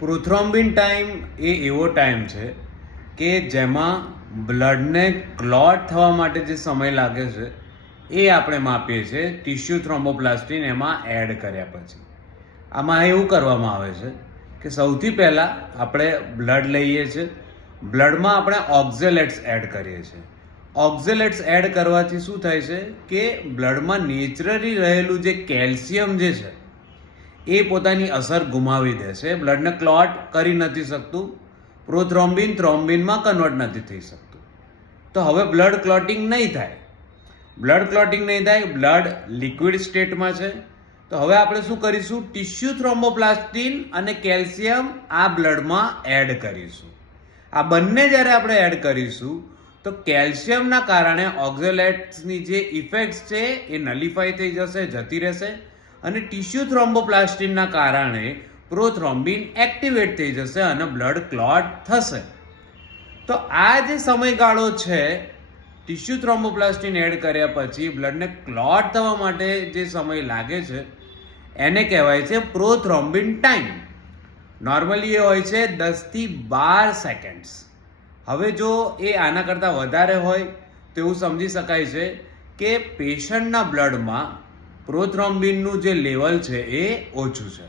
પ્રોથ્રોમ્બિન time એ એવો time છે કે જેમાં બ્લડને ક્લોટ થવા માટે જે સમય લાગે છે એ આપણે માપીએ છીએ ટિશ્યુ થ્રોમ્બોપ્લાસ્ટિન એમાં એડ કર્યા પછી. આમાં એવું કરવામાં આવે છે કે સૌથી પહેલાં આપણે બ્લડ લઈએ છીએ, બ્લડમાં આપણે ઓક્ઝેલેટ્સ એડ કરીએ છીએ. ઓક્ઝેલેટ્સ એડ કરવાથી શું થાય છે કે બ્લડમાં નેચરલી રહેલું જે કેલ્શિયમ જે છે એ પોતાની અસર ગુમાવી દે છે, બ્લડને ક્લોટ કરી નથી શકતું, પ્રોથ્રોમ્બિન થ્રોમ્બિનમાં કન્વર્ટ નથી થઈ શકતું. તો હવે બ્લડ ક્લોટિંગ નહીં થાય, બ્લડ લિક્વિડ સ્ટેટમાં છે. તો હવે આપણે શું કરીશું, ટિશ્યુ થ્રોમ્બોપ્લાસ્ટિન અને કેલ્શિયમ આ બ્લડમાં એડ કરીશું. આ બંને જ્યારે આપણે એડ કરીશું તો કેલ્શિયમના કારણે ઓક્ઝેલેટ્સની જે ઇફેક્ટ્સ છે એ નલિફાઈ થઈ જશે, જતી રહેશે, અને ટિશ્યુ થ્રોમ્બોપ્લાસ્ટિનના કારણે પ્રોથ્રોમ્બિન એક્ટિવેટ થઈ જશે અને બ્લડ ક્લોટ થશે. તો આ જે સમયગાળો છે ટિશ્યુ થ્રોમ્બોપ્લાસ્ટિન એડ કર્યા પછી બ્લડને ક્લોટ થવા માટે જે સમય લાગે છે એને કહેવાય છે પ્રોથ્રોમ્બિન ટાઈમ. નોર્મલી એ હોય છે 10 થી 12 સેકન્ડ્સ. હવે જો એ આના કરતાં વધારે હોય તો એવું સમજી શકાય છે કે પેશન્ટના બ્લડમાં પ્રોથ્રોમ્બિનનું જે લેવલ છે એ ઓછું છે.